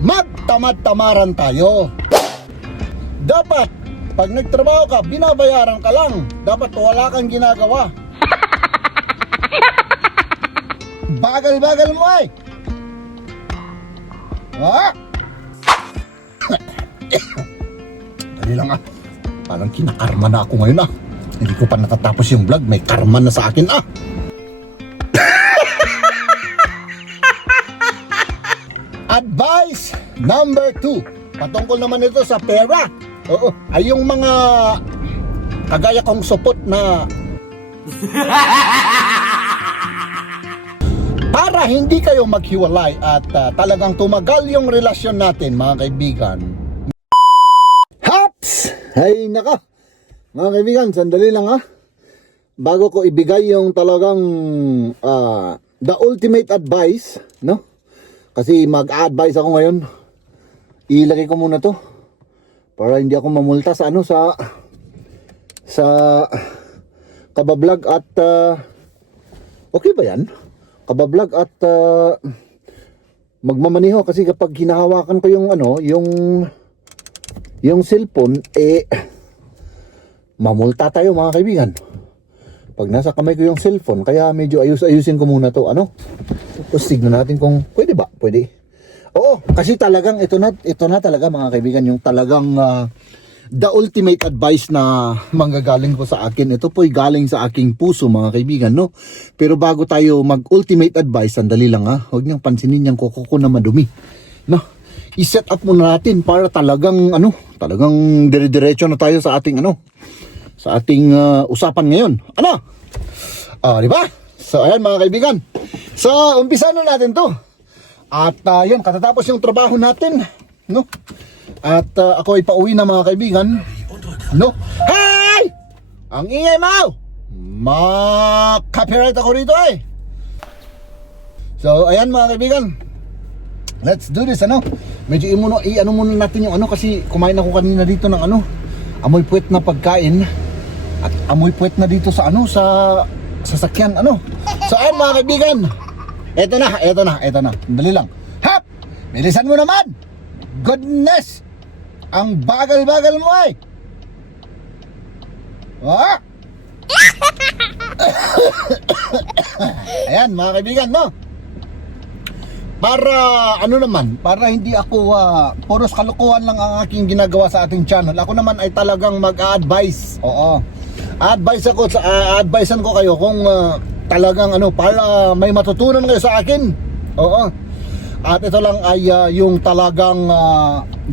magtamad-tamaran tayo. Dapat, pag nagtrabaho ka, binabayaran ka lang. Dapat wala kang ginagawa. Bagal-bagal mo ay. Ha? Dali lang ah. Parang kinakarma na ako ngayon ah. Hindi ko pa natatapos yung vlog. May karma na sa akin ah. Advice number 2. Patungkol naman ito sa pera. Oo, ay yung mga kagaya kong supot na para hindi kayo maghiwalay at talagang tumagal yung relasyon natin, mga kaibigan. Haps! Ay naka, mga kaibigan, sandali lang ha. Bago ko ibigay yung talagang the ultimate advice, no? Kasi mag-advise ako ngayon. Ilagay ko muna to para hindi ako mamulta sa ano sa kabablog at okay ba yan? Kabablog at magmamaneho kasi kapag hinahawakan ko yung ano, yung cellphone mamulta tayo mga kaibigan. Pag nasa kamay ko yung cellphone, kaya medyo ayusin ko muna to, ano? Tapos tignan natin kung pwede ba? Pwede. Oo, kasi talagang ito na talaga mga kaibigan, yung talagang the ultimate advice na manggagaling po sa akin. Ito po'y galing sa aking puso mga kaibigan, no? Pero bago tayo mag-ultimate advice, sandali lang ha. Huwag niyang pansinin yung kuko ko na madumi. No? I-set up muna natin para talagang talagang dire-diretso na tayo sa ating sa ating usapan ngayon. Ano? Di ba? So ayan mga kaibigan. So umpisa na natin 'to. At yan, katatapos yung trabaho natin, no? At ako ay pauwi na mga kaibigan, no? Hey! Ang ingay mo! Ma-copyright ako rito eh. So ayan mga kaibigan, let's do this, ano? Medyo i-ano muna natin yung kasi kumain ako kanina dito ng amoy puwet na pagkain. At amoy puwet na dito sa sa sasakyan, So ayan mga kaibigan, eto na. Dali lang. Hap! Bilisan mo naman! Goodness! Ang bagal-bagal mo ay! Ah! Ayan mga kaibigan, no? Para para hindi ako puros kalokohan lang ang aking ginagawa sa ating channel. Ako naman ay talagang mag-a-advise. Oo. Advisean ko kayo kung talagang para may matutunan kayo sa akin. Oo. At ito lang ay yung talagang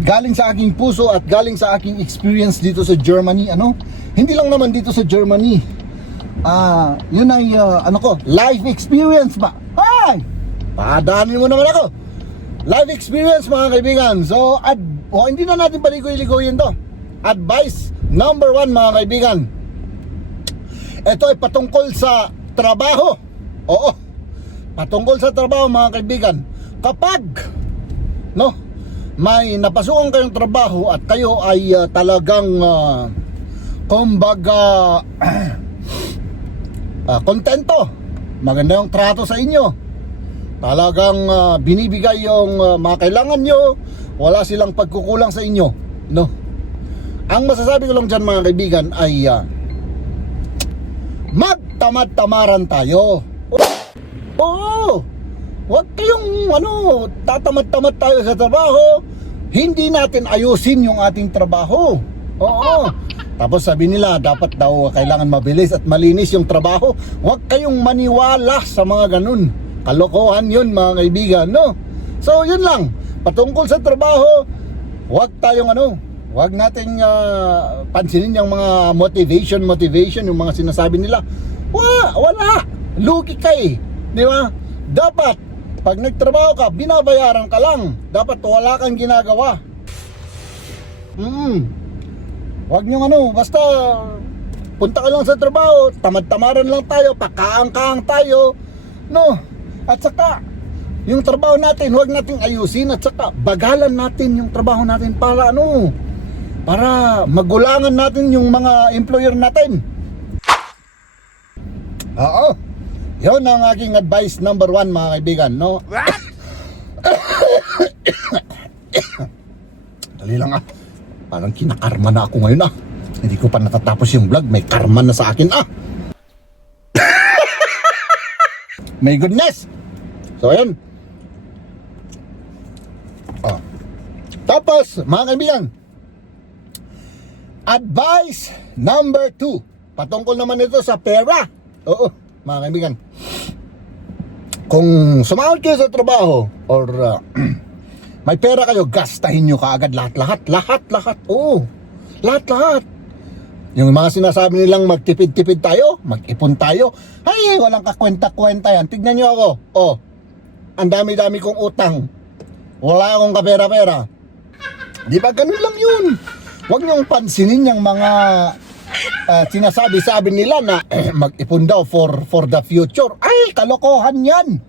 galing sa aking puso at galing sa aking experience dito sa Germany, Hindi lang naman dito sa Germany. Yun ay life experience ba? Ay! Padaanin mo naman ako. Life experience mga kaibigan. So, hindi na natin paligoy-ligoyin to. Advice number 1 mga kaibigan. Ito ay patungkol sa trabaho. Oo. Patungkol sa trabaho mga kaibigan. Kapag may napasukan kayong trabaho at kayo ay talagang kumbaga kontento, maganda yung trato sa inyo, talagang binibigay yung mga kailangan nyo, wala silang pagkukulang sa inyo, ang masasabi ko lang dyan mga kaibigan ay magtamad-tamaran tayo. Oo, huwag kayong tatamad-tamad tayo sa trabaho, hindi natin ayusin yung ating trabaho. Oo. Tapos sabi nila dapat daw kailangan mabilis at malinis yung trabaho. Huwag kayong maniwala sa mga ganun. Kalokohan yun mga kaibigan, So yun lang, patungkol sa trabaho, huwag tayong huwag nating pansinin yung mga motivation, yung mga sinasabi nila. Wala, lugi ka eh, di ba? Dapat pag nagtrabaho ka, binabayaran ka lang. Dapat wala kang ginagawa. Huwag nyo basta punta ka lang sa trabaho, tamad-tamaran lang tayo, pakaang-kaang tayo, At saka yung trabaho natin, huwag nating ayusin, at saka bagalan natin yung trabaho natin para para magulangan natin yung mga employer natin. Oo. Yun ang aking advice number 1 mga kaibigan, Parang kinakarma na ako ngayon Hindi ko pa natatapos yung vlog, may karma na sa akin My goodness. So ayan. Tapos mga kaibigan, advice number 2, patungkol naman ito sa pera. Oo, mga kaibigan, kung sumahod kayo sa trabaho or may pera kayo, gastahin nyo kaagad lahat. Oo, lahat. Yung mga sinasabi nilang magtipid-tipid tayo, mag-ipon tayo, ay, walang kakwenta-kwenta yan. Tignan nyo ako. Ang dami-dami kong utang. Wala akong kapera-pera. Di ba ganun lang yun? Huwag niyong pansinin yung mga sinasabi-sabi nila na mag-ipon daw for the future. Ay, kalokohan yan.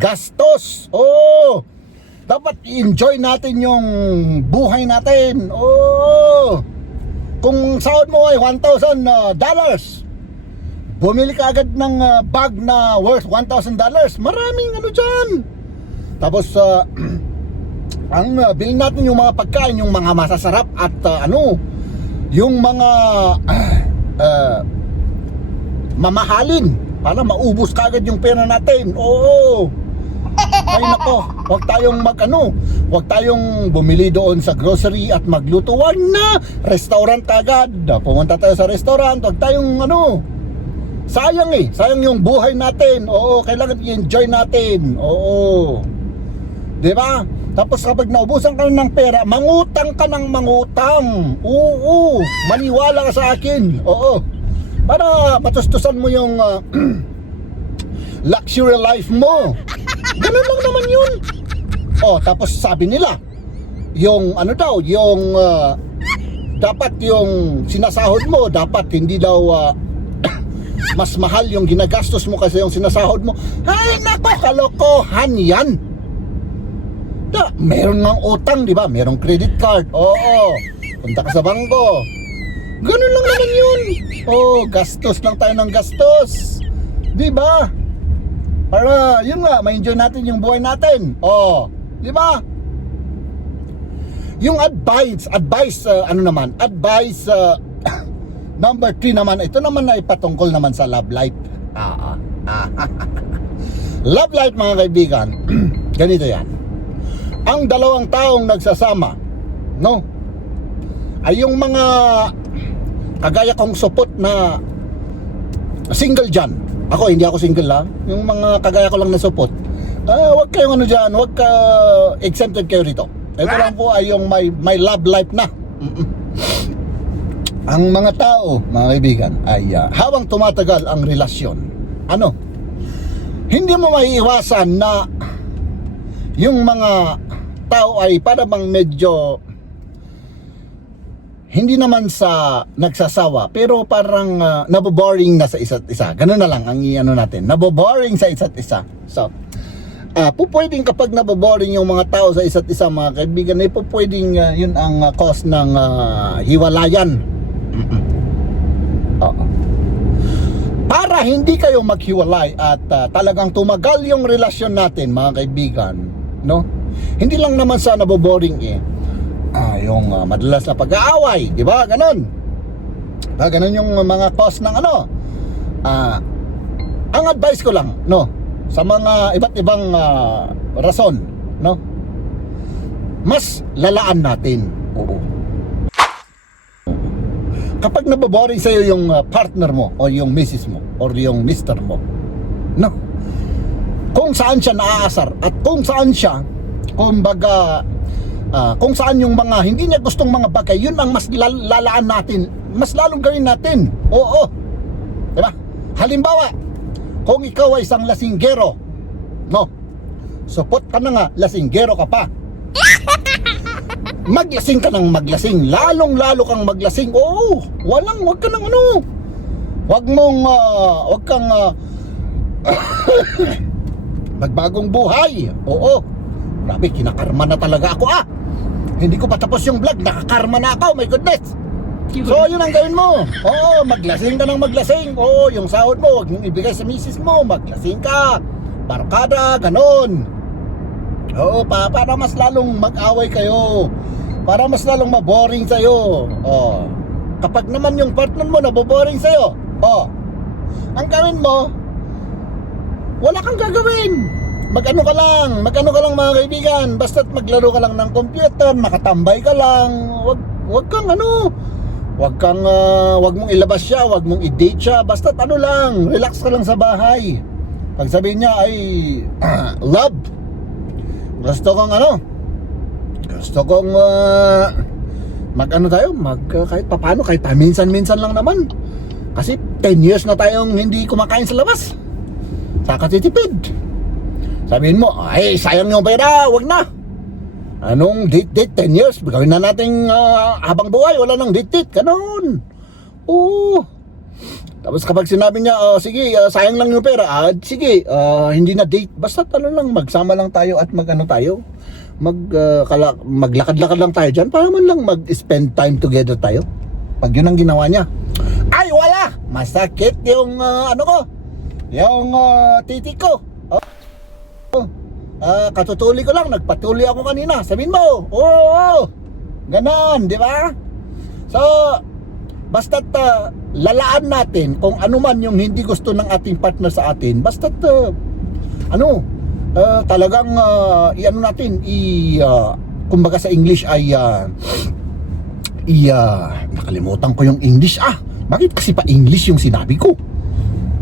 Gastos. Dapat i-enjoy natin yung buhay natin. Kung sahod mo ay $1,000, bumili ka agad ng bag na worth $1,000. Maraming dyan. Tapos ang bilhin natin yung mga pagkain, yung mga masasarap at yung mga mamahalin para maubos ka agad yung pera natin. Ay nako, huwag tayong bumili doon sa grocery at magluto. Wag na, restaurant agad. Pumunta tayo sa restaurant, huwag tayong sayang yung buhay natin. Kailangan i-enjoy natin. Diba? Tapos kapag naubusan ka ng pera, mangutang ka ng mangutang. Maniwala ka sa akin. Para matustusan mo yung luxury life mo. Ganun lang naman yun. Tapos sabi nila, yung dapat yung sinasahod mo, dapat hindi daw mas mahal yung ginagastos mo kasi yung sinasahod mo. Ay nako, kalokohan yan. Meron ng utang, di ba? Merong credit card. Punta ka sa bangko. Ganun lang naman yun. Gastos lang tayo ng gastos. Di ba? Para yun nga, ma-enjoy natin yung buhay natin. Di ba? Yung advice number 3 naman, ito naman ay patungkol naman sa love life. Love life, mga kaibigan. Ganito yan. Ang dalawang taong nagsasama, ay yung mga kagaya kong supot na single dyan. Hindi ako single yung mga kagaya ko lang na support. Wag kayong dyan, wag ka exempted kayo rito. Ito lang po ay yung may love life na. Ang mga tao, mga kaibigan, ay habang tumatagal ang relasyon, hindi mo maiiwasan na yung mga tao ay para bang medyo hindi naman sa nagsasawa, pero parang naboboring na sa isa't isa. Ganun na lang ang natin. Naboboring sa isa't isa. So, pupwedeng kapag naboboring yung mga tao sa isa't isa, mga kaibigan, pupwedeng yun ang cause ng hiwalayan. Para hindi kayo maghiwalay at talagang tumagal yung relasyon natin, mga kaibigan, hindi lang naman sa naboboring yung madalas na pag-aaway, di ba? Ganon yung mga cause ng ang advice ko lang, sa mga iba't ibang rason, mas lalaan natin. Kapag naboboring sa'yo yung partner mo o yung misis mo or yung mister mo, kung saan siya naaasar at kung saan siya, kumbaga, kung saan yung mga hindi niya gustong mga bagay, yun ang mas lalaan natin, mas lalong gawin natin. Diba? Halimbawa, kung ikaw ay isang lasinggero, support ka na nga, lasinggero ka pa, maglasing ka ng maglasing, lalong-lalo kang maglasing. Wag ka nang wag kang magbagong buhay. Grabe, kinakarma na talaga ako Hindi ko pa tapos yung vlog, nakakarma na ako, my goodness. So yun ang gawin mo. Maglasing ka ng maglasing. Yung sahod mo, wag mong ibigay sa misis mo, maglasing ka, barkada, ganon. Para mas lalong mag-away kayo. Para mas lalong maboring sa'yo. Oh. Kapag naman yung partner mo naboboring sa'yo, oh, ang gawin mo, wala kang gagawin. Mag-ano ka lang mga kaibigan. Basta't maglaro ka lang ng computer, nakatambay ka lang. Wag kang ano, wag mong ilabas siya, wag mong i-date siya. Basta't ano lang, relax ka lang sa bahay. Pag sabihin niya ay love, gusto kong mag-ano tayo, kahit papano, kahit minsan-minsan lang naman. Kasi 10 years na tayong hindi kumakain sa labas. Saka titipid. Sabihin mo, ay sayang yung pera, wag na. Anong date 10 years? Gawin na nating habang buhay, wala nang date, ganun. Oo. Tapos kapag sinabi niya, sige, sayang lang yung pera, sige, hindi na date. Basta ano lang, magsama lang tayo at mag-ano tayo. Maglakad-lakad lang tayo dyan para man lang mag-spend time together tayo. Pag yun ang ginawa niya, ay wala, masakit yung yung titik ko. Katutuli ko lang, nagpatuli ako kanina. Sabihin mo, oo, ganon, di ba? So, basta't lalaan natin kung ano man yung hindi gusto ng ating partner sa atin. Basta't talagang i-ano natin, kumbaga sa English ay nakalimutan ko yung English. Bakit kasi pa English yung sinabi ko?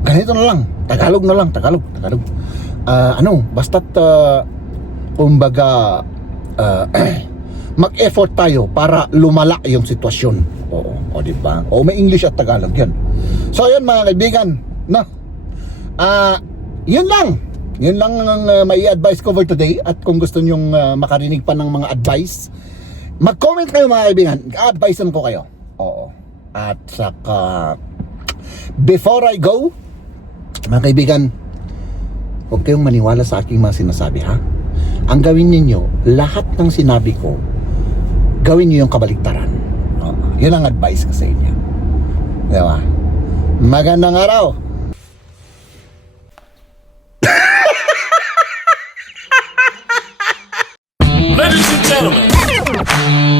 Ganito na lang, Tagalog na lang, Tagalog. Basta't kumbaga mag-effort tayo para lumala yung sitwasyon. Oo, di ba? O may English at Tagalog 'yan. So, ayun mga kaibigan, yun lang ang may advice ko for today. At kung gusto nyong makarinig pa ng mga advice, mag-comment kayo mga kaibigan. Advicean ko kayo. Oo. At saka before I go, mga kaibigan, huwag kayong maniwala sa aking mga sinasabi, ha? Ang gawin ninyo, lahat ng sinabi ko, gawin niyo yung kabaliktaran. Yun ang advice ko sa inyo. Diba? Magandang araw. Ladies and gentlemen.